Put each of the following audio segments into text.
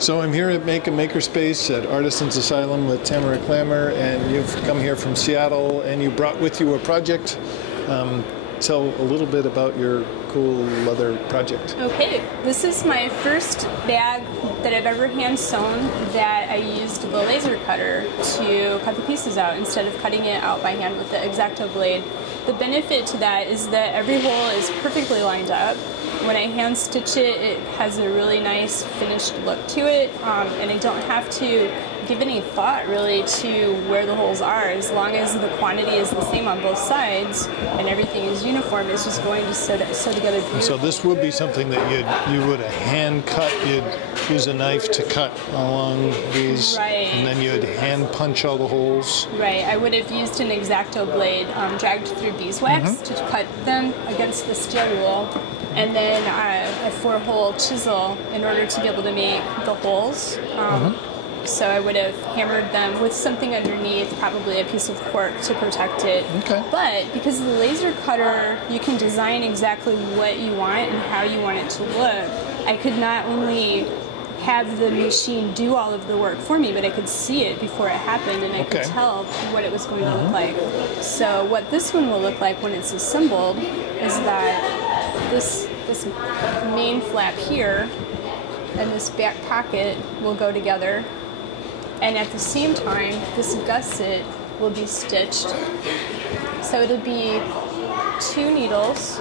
So I'm here at Make a Makerspace at Artisans Asylum with Tamara Clammer, and you've come here from Seattle, and you brought with you a project. Tell a little bit about your cool leather project. Okay, this is my first bag that I've ever hand sewn that I used the laser cutter to cut the pieces out instead of cutting it out by hand with the X-Acto blade. The benefit to that is that every hole is perfectly lined up. When I hand stitch it, it has a really nice finished look to it, and I don't have to give any thought really to where the holes are. As long as the quantity is the same on both sides and everything is uniform, it's just going to sew together beautifully. So this would be something that you would hand cut. You'd use a knife to cut along these, right, and then you'd hand punch all the holes. Right. I would have used an X-Acto blade dragged through beeswax to cut them against the steel wool, and then a 4-hole chisel in order to be able to make the holes. So I would have hammered them with something underneath, probably a piece of cork to protect it. Okay. But because of the laser cutter, you can design exactly what you want and how you want it to look. I could not only have the machine do all of the work for me, but I could see it before it happened, and I could tell what it was going to look like. So what this one will look like when it's assembled is that this main flap here and this back pocket will go together, and at the same time this gusset will be stitched. So it'll be 2 needles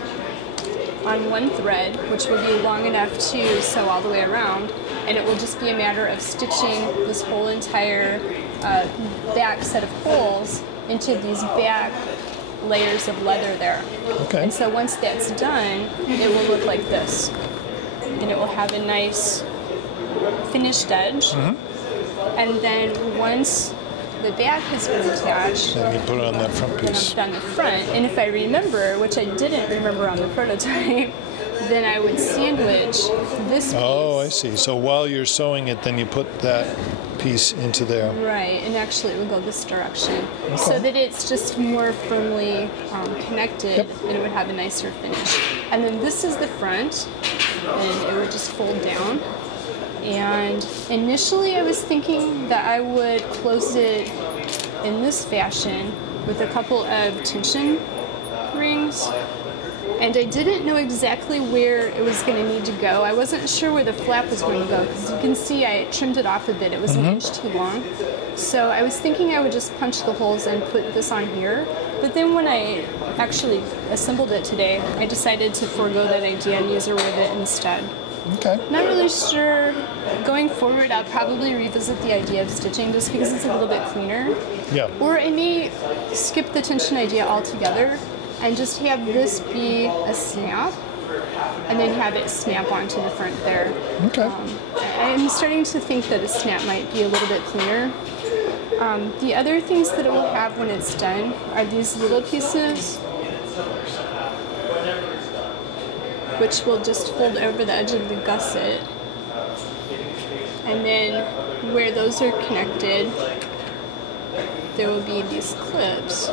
on 1 thread, which will be long enough to sew all the way around, and it will just be a matter of stitching this whole entire back set of holes into these back layers of leather there. Okay. And so once that's done, it will look like this, and it will have a nice finished edge. And then once the back has been attached, then you put it on that front piece. then I'm done the front. And if I remember, which I didn't remember on the prototype, then I would sandwich this piece. Oh, I see. So while you're sewing it, then you put that piece into there. Right, and actually it would go this direction, so that it's just more firmly connected, and it would have a nicer finish. And then this is the front, and it would just fold down. And initially I was thinking that I would close it in this fashion with a couple of tension rings. And I didn't know exactly where it was going to need to go. I wasn't sure where the flap was going to go, because you can see I trimmed it off a bit. It was an inch too long. So I was thinking I would just punch the holes and put this on here. But then when I actually assembled it today, I decided to forego that idea and use a rivet instead. Okay. Not really sure. Going forward, I'll probably revisit the idea of stitching just because it's a little bit cleaner. Yeah. Or I may skip the tension idea altogether and just have this be a snap, and then have it snap onto the front there. Okay. I'm starting to think that a snap might be a little bit cleaner. The other things that it will have when it's done are these little pieces, which will just fold over the edge of the gusset. And then where those are connected, there will be these clips.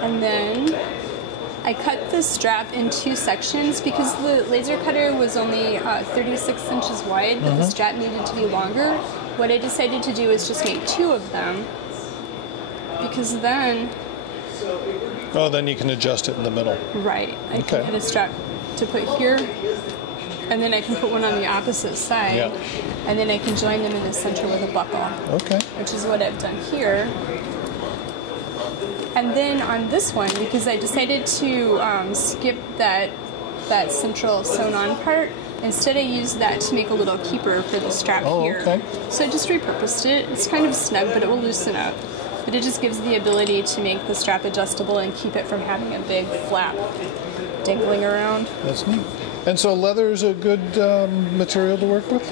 And then I cut the strap in 2 sections because the laser cutter was only 36 inches wide, but the strap needed to be longer. What I decided to do is just make 2 of them, because then... Oh, then you can adjust it in the middle. Right. I can get a strap to put here, and then I can put one on the opposite side, and then I can join them in the center with a buckle. Okay. Which is what I've done here. And then on this one, because I decided to skip that central sewn-on part, instead I used that to make a little keeper for the strap here. Okay. So I just repurposed it. It's kind of snug, but it will loosen up. But it just gives the ability to make the strap adjustable and keep it from having a big flap dangling around. That's neat. And so leather is a good material to work with?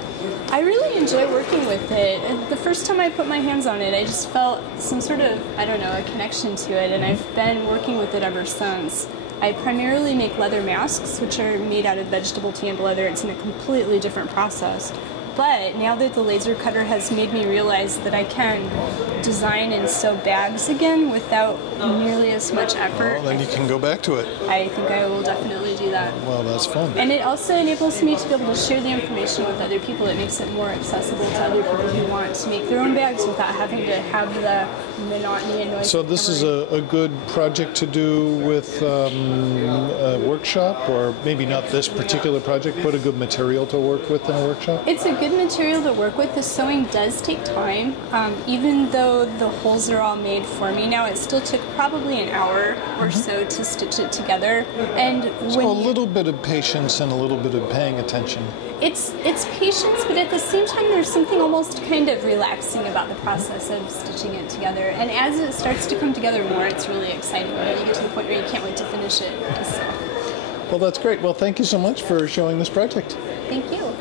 I really enjoy working with it. And the first time I put my hands on it, I just felt some sort of, I don't know, a connection to it, and I've been working with it ever since. I primarily make leather masks, which are made out of vegetable tanned leather. It's in a completely different process. But now that the laser cutter has made me realize that I can design and sew bags again without nearly as much effort. Well, then you can go back to it. I think I will definitely do that. Well, that's fun. And it also enables me to be able to share the information with other people. It makes it more accessible to other people who want to make their own bags without having to have the monotony and noise. So this is a good project to do with a workshop, or maybe not this particular project, but a good material to work with in a workshop? It's a good material to work with. The sewing does take time. Even though the holes are all made for me now, it still took probably an hour or so to stitch it together. And So a little bit of patience and a little bit of paying attention. It's patience, but at the same time there's something almost kind of relaxing about the process of stitching it together. And as it starts to come together more, it's really exciting. You get to the point where you can't wait to finish it. So. Well, that's great. Well, thank you so much for showing this project. Thank you.